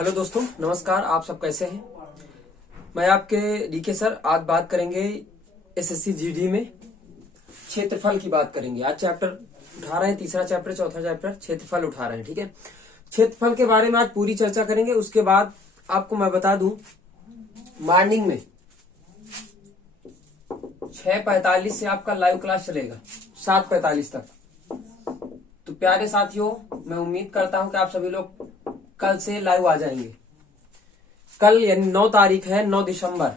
Hello दोस्तों, नमस्कार। आप सब कैसे हैं? मैं आपके डीके सर। आज बात करेंगे एसएससी जीडी में क्षेत्रफल की बात करेंगे। आज चैप्टर उठा रहे हैं, तीसरा चैप्टर, चौथा चैप्टर क्षेत्रफल उठा रहे हैं। ठीक है, क्षेत्रफल के बारे में आज पूरी चर्चा करेंगे। उसके बाद आपको मैं बता दूं, मॉर्निंग में 6:45 से आपका लाइव क्लास चलेगा 7:45 तक। तो प्यारे साथियों, मैं उम्मीद करता हूं कि आप सभी लोग कल से लाइव आ जाएंगे। कल यानी 9 तारीख है, 9 दिसंबर।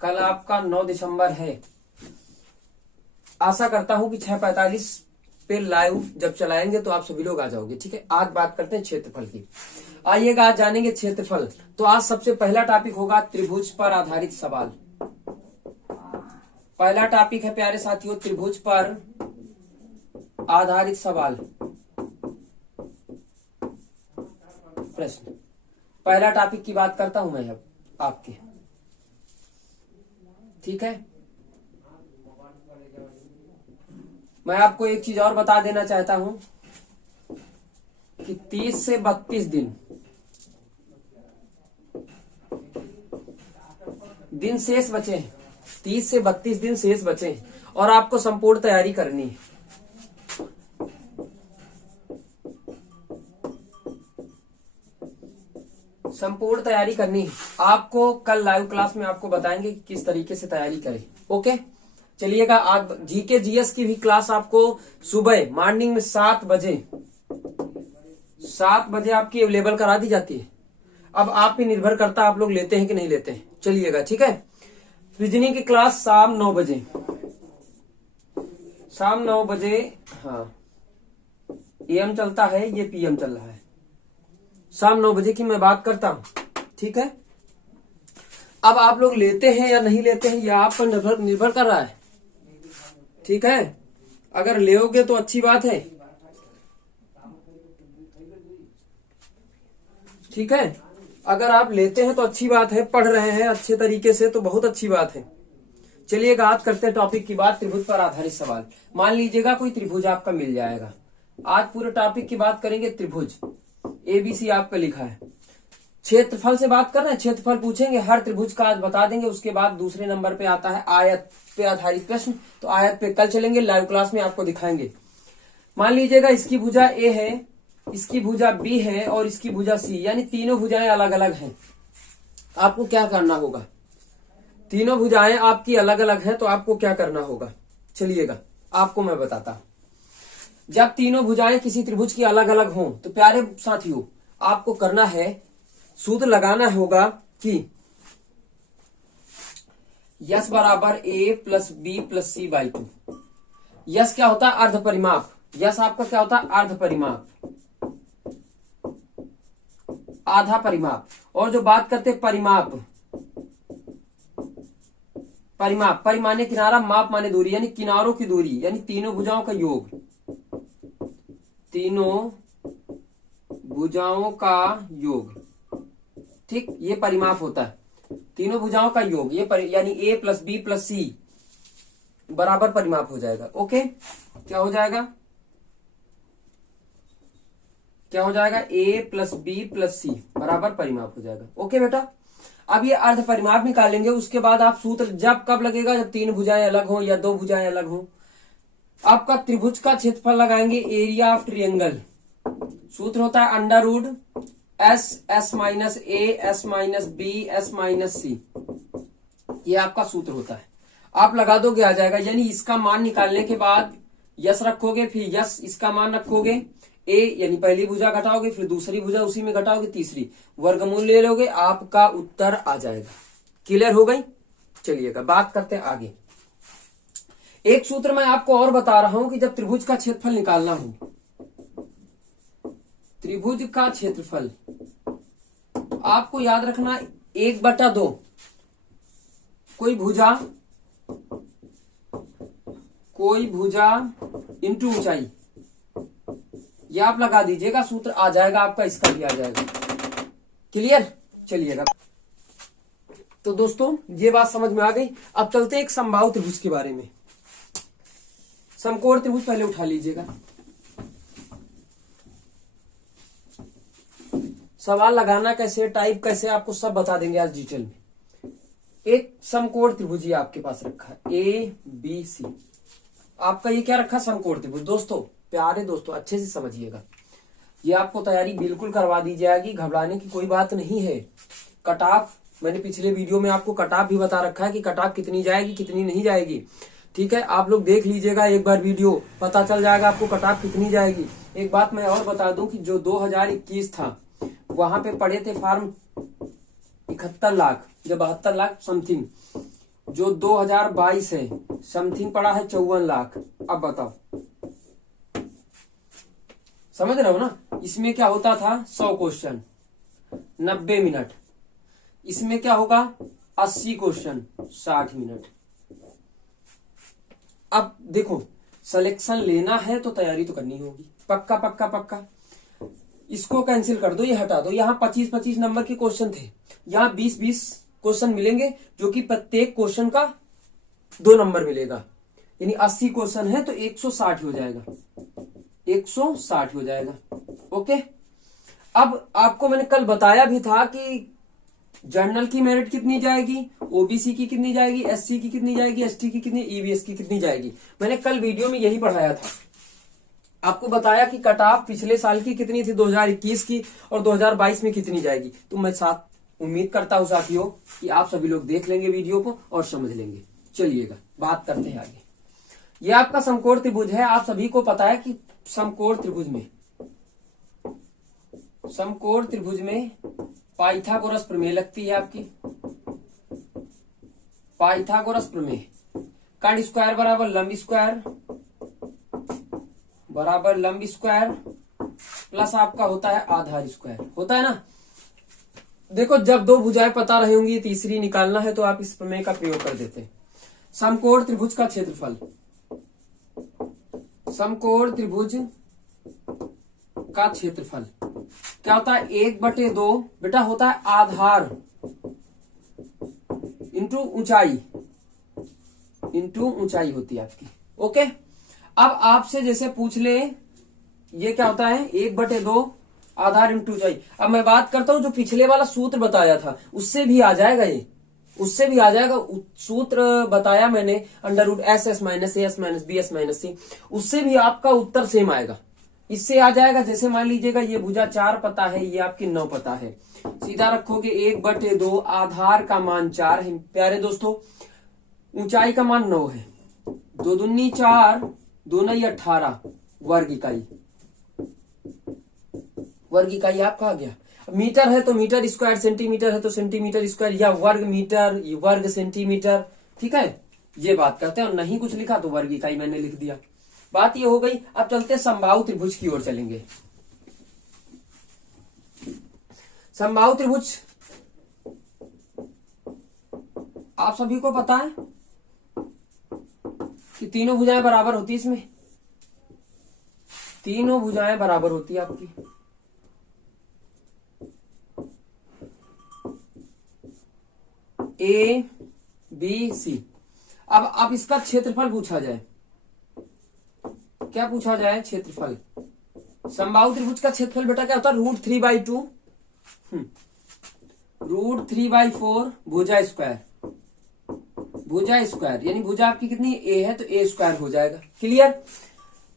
कल आपका 9 दिसंबर है। आशा करता हूं कि 6:45 पे लाइव जब चलाएंगे तो आप सभी लोग आ जाओगे। ठीक है, आज बात करते हैं क्षेत्रफल की। आइएगा, आज जानेंगे क्षेत्रफल। तो आज सबसे पहला टॉपिक होगा त्रिभुज पर आधारित सवाल। पहला टॉपिक है प्यारे साथियों, त्रिभुज पर आधारित सवाल। प्रश्न, पहला टॉपिक की बात करता हूं मैं अब आपके। ठीक है, मैं आपको एक चीज और बता देना चाहता हूं कि 30 से 32 दिन शेष बचे हैं। 30 से 32 दिन शेष बचे हैं और आपको संपूर्ण तैयारी करनी है। संपूर्ण तैयारी करनी है आपको। कल लाइव क्लास में आपको बताएंगे कि किस तरीके से तैयारी करें। ओके, चलिएगा। आज जीके जीएस की भी क्लास आपको सुबह मॉर्निंग में 7 बजे आपकी अवेलेबल करा दी जाती है। अब आप पे निर्भर करता है आप लोग लेते हैं कि नहीं लेते हैं। चलिएगा, ठीक है। रीजनिंग की क्लास शाम 9 बजे, शाम 9 बजे। हाँ, एएम चलता है, ये पीएम चल रहा है। शाम 9 बजे की मैं बात करता हूं। ठीक है, अब आप लोग लेते हैं या नहीं लेते हैं, यह आप पर निर्भर कर रहा है। ठीक है, अगर लेओगे तो अच्छी बात है। ठीक है, अगर आप लेते हैं तो अच्छी बात है, पढ़ रहे हैं अच्छे तरीके से तो बहुत अच्छी बात है। चलिएगा, आज करते हैं टॉपिक की बात, त्रिभुज पर आधारित सवाल। मान लीजिएगा कोई त्रिभुज आपका मिल जाएगा। आज पूरे टॉपिक की बात करेंगे। त्रिभुज एबीसी आपका लिखा है। क्षेत्रफल से बात कर रहे हैं, क्षेत्रफल पूछेंगे, हर त्रिभुज का आज बता देंगे। उसके बाद दूसरे नंबर पे आता है आयत पे आधारित प्रश्न। तो आयत पे कल चलेंगे, लाइव क्लास में आपको दिखाएंगे। मान लीजिएगा इसकी भुजा ए है, इसकी भुजा बी है और इसकी भुजा सी, यानी तीनों भुजाएं अलग अलग हैं। आपको क्या करना होगा? तीनों भुजाएं आपकी अलग अलग हैं तो आपको क्या करना होगा? चलिएगा, आपको मैं बताता हूं। जब तीनों भुजाएं किसी त्रिभुज की अलग अलग हों तो प्यारे साथियों, आपको करना है, सूत्र लगाना होगा कि यस बराबर a plus b plus c by 2। S क्या होता है? अर्ध परिमाप। यस आपका क्या होता है? अर्ध परिमाप, आधा परिमाप। और जो बात करते परिमाप, परिमाप, परि माने किनारा, माप माने दूरी, यानी किनारों की दूरी, यानी तीनों भुजाओं का योग। तीनों भुजाओं का योग। ठीक, ये परिमाप होता है, तीनों भुजाओं का योग। ये यानी ए प्लस बी प्लस सी बराबर परिमाप हो जाएगा। ओके, क्या हो जाएगा? क्या हो जाएगा? ए प्लस बी प्लस सी बराबर परिमाप हो जाएगा। ओके बेटा, अब ये अर्ध परिमाप निकालेंगे। उसके बाद आप सूत्र जब कब लगेगा? जब तीन भुजाएं अलग हो या दो भुजाएं अलग हो। आपका त्रिभुज का क्षेत्रफल लगाएंगे, एरिया ऑफ ट्रिएंगल। सूत्र होता है under root s, s minus a, s minus b, s minus c. ये आपका सूत्र होता है। आप लगा दोगे, आ जाएगा। यानी इसका मान निकालने के बाद यस रखोगे, फिर यस इसका मान रखोगे, ए यानी पहली भुजा घटाओगे, फिर दूसरी भुजा उसी में घटाओगे, तीसरी, वर्गमूल ले लोगे, आपका उत्तर आ जाएगा। क्लियर हो गई? चलिएगा, बात करते हैं आगे। एक सूत्र मैं आपको और बता रहा हूं कि जब त्रिभुज का क्षेत्रफल निकालना हो, त्रिभुज का क्षेत्रफल आपको याद रखना 1/2। कोई भुजा इंटू ऊंचाई, ये आप लगा दीजिएगा, सूत्र आ जाएगा आपका, इसका भी आ जाएगा। क्लियर? चलिएगा, तो दोस्तों ये बात समझ में आ गई। अब चलते हैं एक समबाहु त्रिभुज के बारे में। समकोण त्रिभुज पहले उठा लीजिएगा। सवाल लगाना कैसे, टाइप कैसे, आपको सब बता देंगे आज डिटेल में। एक समकोण त्रिभुज ये आपके पास रखा है ABC। आपका ये क्या रखा, समकोण त्रिभुज। दोस्तों, प्यारे दोस्तों, अच्छे से समझिएगा, ये आपको तैयारी बिल्कुल करवा दी जाएगी, घबराने की कोई बात नहीं है। कट ऑफ मैंने पिछले वीडियो में आपको कट ऑफ भी बता रखा है कि कट ऑफ कितनी जाएगी कितनी नहीं जाएगी। ठीक है, आप लोग देख लीजिएगा एक बार वीडियो, पता चल जाएगा आपको कट ऑफ कितनी जाएगी। एक बात मैं और बता दूं कि जो 2021 था वहां पे पड़े थे फॉर्म 71 लाख या 72 लाख समथिंग। जो 2022 है समथिंग पड़ा है 54 लाख। अब बताओ, समझ रहे हो ना। इसमें क्या होता था 100 क्वेश्चन 90 मिनट, इसमें क्या होगा 80 क्वेश्चन 60 मिनट। अब देखो, सिलेक्शन लेना है तो तैयारी तो करनी होगी, पक्का पक्का पक्का। इसको कैंसिल कर दो, ये हटा दो। यहाँ 25-25 नंबर के क्वेश्चन थे, यहाँ 20-20 क्वेश्चन मिलेंगे, जो कि प्रत्येक क्वेश्चन का 2 नंबर मिलेगा। यानी 80 क्वेश्चन है तो 160 हो जाएगा, 160 हो जाएगा। ओके, अब आपको मैंने कल बताया भी था कि जनरल की मेरिट कितनी जाएगी, ओबीसी की कितनी जाएगी, एससी की कितनी जाएगी, एसटी की कितनी, ईवीएस की कितनी जाएगी। मैंने कल वीडियो में यही पढ़ाया था, आपको बताया कि कट ऑफ पिछले साल की कितनी थी 2021 की, और 2022 में कितनी जाएगी। तो मैं साथ उम्मीद करता हूं साथियों कि आप सभी लोग देख लेंगे वीडियो को और समझ लेंगे। चलिएगा बात करते हैं आगे। यह आपका समकोण त्रिभुज है। आप सभी को पता है कि समकोण त्रिभुज में पाइथागोरस प्रमेय लगती है आपकी। पाइथागोरस प्रमेय, कर्ण स्क्वायर बराबर लंब स्क्वायर बराबर लंब स्क्वायर प्लस आपका होता है आधार स्क्वायर, होता है ना। देखो, जब 2 भुजाएं पता रही होंगी, तीसरी निकालना है तो आप इस प्रमेय का प्रयोग कर देते। समकोण त्रिभुज का क्षेत्रफल, समकोण त्रिभुज का क्षेत्रफल क्या होता है 1/2 बेटा होता है आधार इंटू ऊंचाई, ऊंचाई होती है आपकी। ओके, अब आपसे जैसे पूछ ले, ये क्या होता है 1/2 आधार इंटू ऊंचाई। अब मैं बात करता हूं जो पिछले वाला सूत्र बताया था उससे भी आ जाएगा, ये उससे भी आ जाएगा। सूत्र बताया मैंने √SS - AS - BS - C, उससे भी आपका उत्तर सेम आएगा। इससे आ जाएगा, जैसे मान लीजिएगा ये भुजा 4 पता है, ये आपकी 9 पता है, सीधा रखोगे 1/2 आधार का मान 4 है प्यारे दोस्तों, ऊंचाई का मान 9 है, 2 दूनी 4, 2 9 18 वर्ग इकाई, वर्ग इकाई आपका आ गया। मीटर है तो मीटर स्क्वायर, सेंटीमीटर है तो सेंटीमीटर स्क्वायर, या वर्ग मीटर वर्ग सेंटीमीटर। ठीक है, ये बात करते हैं। और नहीं कुछ लिखा तो वर्ग इकाई मैंने लिख दिया, बात ये हो गई। अब चलते समबाहु त्रिभुज की ओर चलेंगे। समबाहु त्रिभुज आप सभी को पता है कि तीनों भुजाएं बराबर होती है, इसमें तीनों भुजाएं बराबर होती है आपकी। A B C। अब इसका क्षेत्रफल पूछा जाए, क्या पूछा जाए क्षेत्रफल। समबाहु त्रिभुज का क्षेत्रफल बेटा क्या होता है √3/2 √3/4 भुजा स्क्वायर, भुजा स्क्वायर यानी भुजा आपकी कितनी A है तो A स्क्वायर हो जाएगा। क्लियर।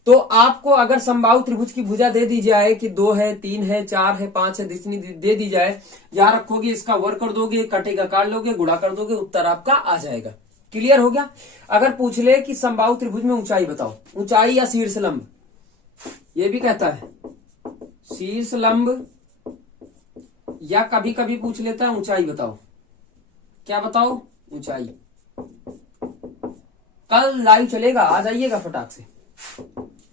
तो आपको अगर समबाहु त्रिभुज की भुजा दे दी जाए कि 2 है 3 है 4 है 5 है, जितनी दे दी जाए, यहां रखोगे, इसका वर्ग कर दोगे, कटेगा काट लोगे, गुणा कर दोगे, उत्तर आपका आ जाएगा। क्लियर हो गया। अगर पूछ ले कि समबाहु त्रिभुज में ऊंचाई बताओ, ऊंचाई या शीर्ष लंब, ये भी कहता है शीर्ष लंब, या कभी कभी पूछ लेता है ऊंचाई बताओ। क्या बताओ ऊंचाई। कल लाइव चलेगा, आ जाइएगा फटाक से।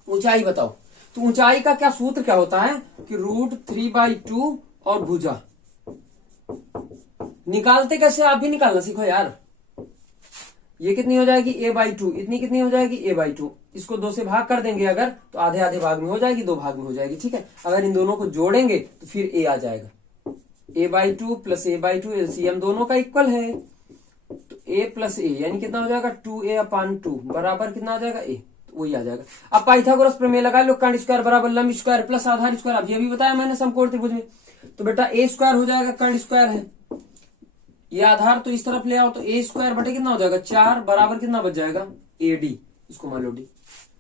ऊंचाई बताओ, तो ऊंचाई का क्या सूत्र क्या होता है कि √3/2 और भुजा। निकालते कैसे, आप भी निकालना सीखो यार। ये कितनी हो जाएगी A/2, इतनी कितनी हो जाएगी A/2। इसको 2 से भाग कर देंगे अगर, तो आधे आधे भाग में हो जाएगी, 2 भाग में हो जाएगी। ठीक है, अगर इन दोनों को जोड़ेंगे तो फिर A आ जाएगा। A/2 प्लस A/2 एलसीएम दोनों का इक्वल है, तो A प्लस A यानी कितना हो जाएगा 2A/2 बराबर कितना आ जाएगा A, तो वही आ जाएगा। अब पाइथागोरस प्रमेय लगा लो, कर्ण स्क्वायर बराबर लंब स्क्वायर प्लस आधार स्क्वायर। अब ये भी बताया मैंने समकोण त्रिभुज में। तो बेटा ए स्क्वायर हो जाएगा, कर्ण स्क्वायर है, ये आधार तो इस तरफ ले आओ तो ए स्क्वायर बटे कितना हो जाएगा 4 बराबर कितना बच जाएगा ए डी, इसको मान लो डी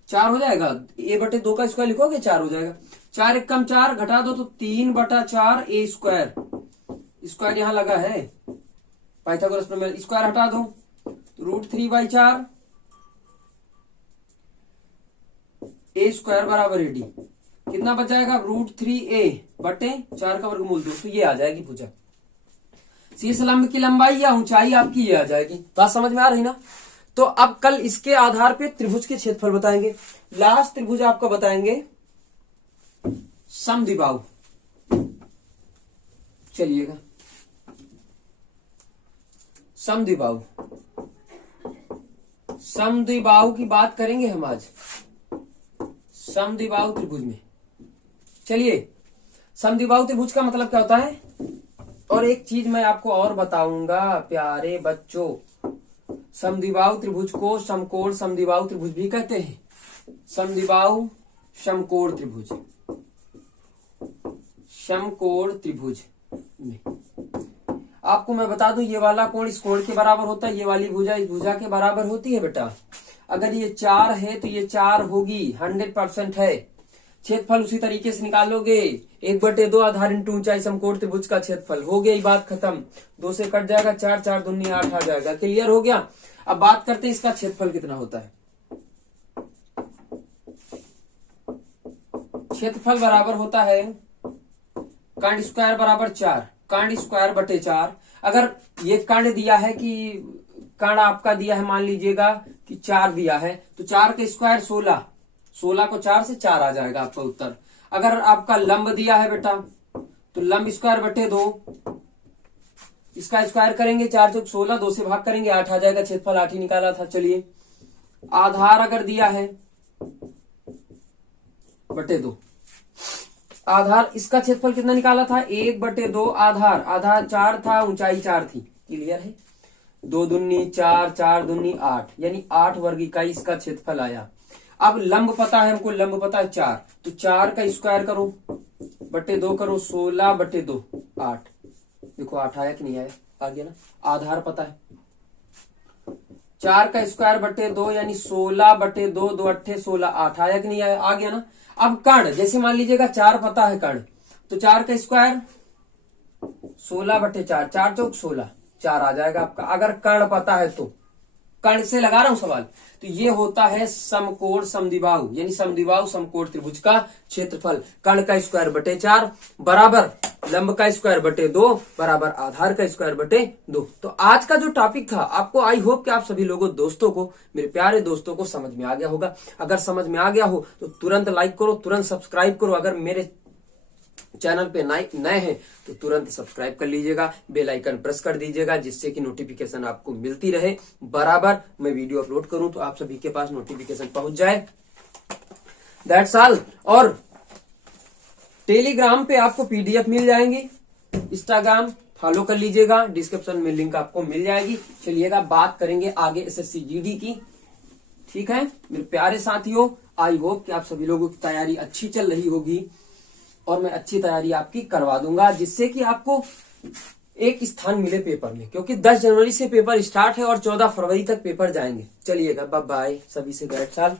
4 हो जाएगा। ए बटे 2 का स्क्वायर लिखोगे 4 हो जाएगा, 4 एक कम 4 घटा दो तो 3/4 ए स्क्वायर, स्क्वायर यहां लगा है पाइथागोरस प्रमेय, स्क्वायर हटा दो तो √3/4 ए स्क्वायर बराबर ए डी, कितना बच जाएगा √3a बटे 4 का वर्गमूल 2, तो ये आ जाएगी भुजा। शीर्ष लंब की लंबाई या ऊंचाई आपकी ये आ जाएगी। बात समझ में आ रही ना। तो अब कल इसके आधार पे त्रिभुज के क्षेत्रफल बताएंगे। लास्ट त्रिभुज आपका बताएंगे समद्विबाहु। चलिएगा समद्विबाहु, समद्विबाहु की बात करेंगे हम आज समद्विबाहु त्रिभुज में। चलिए समद्विबाहु त्रिभुज का मतलब क्या होता है, और एक चीज मैं आपको और बताऊंगा प्यारे बच्चों, समद्विबाहु त्रिभुज को समकोण समद्विबाहु त्रिभुज भी कहते हैं। समद्विबाहु समकोण त्रिभुज, समकोण त्रिभुज में आपको मैं बता दूं ये वाला कोण इस कोण के बराबर होता है, ये वाली भुजा इस भुजा के बराबर होती है बेटा। अगर ये 4 है तो ये 4 होगी, 100% है। क्षेत्रफल उसी तरीके से निकालोगे, 1/2 आधार इंटू ऊंचाई समकोण त्रिभुज का क्षेत्रफल, हो गई बात खत्म। 2 से कट जाएगा 4, 4 दूनी 8 आ जाएगा, क्लियर हो गया। अब बात करते हैं इसका क्षेत्रफल कितना होता है। क्षेत्रफल बराबर होता है कर्ण स्क्वायर बराबर 4, कर्ण स्क्वायर बटे 4। अगर ये कर्ण दिया है कि कर्ण आपका दिया है, मान लीजिएगा कि 4 दिया है तो 4 का स्क्वायर 16, 16 को 4 से 4 आ जाएगा आपका उत्तर। अगर आपका लंब दिया है बेटा तो लंब स्क्वायर बटे 2, इसका स्क्वायर करेंगे 4 चौक 16, 2 से भाग करेंगे 8 आ जाएगा, क्षेत्रफल 8 ही निकाला था। चलिए आधार अगर दिया है बटे 2, आधार इसका क्षेत्रफल कितना निकाला था 1/2 आधार, आधार 4 था ऊंचाई 4 थी, क्लियर है। 2 दूनी 4, 4 दूनी 8, यानी 8 वर्ग इकाई इसका क्षेत्रफल आया। अब लंब पता है हमको, लंब पता है 4, तो 4 का स्क्वायर करो बटे 2 करो, 16/2 8, देखो 8 आया कि नहीं आया, आ गया ना। आधार पता है 4 का स्क्वायर बटे 2 यानी 16/2, 2 8 16, 8 आया कि नहीं आया, आ गया ना। अब कर्ण जैसे मान लीजिएगा 4 पता है कर्ण, तो 4 का स्क्वायर 16/4, 4 चौक 16, 4 आ जाएगा आपका। अगर कर्ण पता है तो, कर्ण से लगा रहा हूं सवाल, तो ये होता है समकोण समद्विबाहु, यानी समद्विबाहु समकोण त्रिभुज का क्षेत्रफल। कर्ण का स्क्वायर बटे 4 बराबर लंब का स्क्वायर बटे 2 बराबर आधार का स्क्वायर बटे 2। तो आज का जो टॉपिक था आपको, आई होप कि आप सभी लोगों दोस्तों को, मेरे प्यारे दोस्तों को समझ में आ गया होगा। अगर समझ में आ गया हो तो तुरंत लाइक करो, तुरंत सब्सक्राइब करो। अगर मेरे चैनल पे नए हैं तो तुरंत सब्सक्राइब कर लीजिएगा, बेल आइकन प्रेस कर दीजिएगा, जिससे कि नोटिफिकेशन आपको मिलती रहे। बराबर मैं वीडियो अपलोड करूं तो आप सभी के पास नोटिफिकेशन पहुंच जाए, दैट्स ऑल। और टेलीग्राम पे आपको पीडीएफ मिल जाएंगी, इंस्टाग्राम फॉलो कर लीजिएगा, डिस्क्रिप्शन में लिंक आपको मिल जाएगी। चलिएगा बात करेंगे आगे एसएससी जीडी की, ठीक है मेरे प्यारे साथियों। आई होप कि आप सभी लोगों की तैयारी अच्छी चल रही होगी और मैं अच्छी तैयारी आपकी करवा दूंगा, जिससे कि आपको एक स्थान मिले पेपर में, क्योंकि 10 जनवरी से पेपर स्टार्ट है और 14 फरवरी तक पेपर जाएंगे। चलिएगा बाय बाय, सभी से दैट्स ऑल।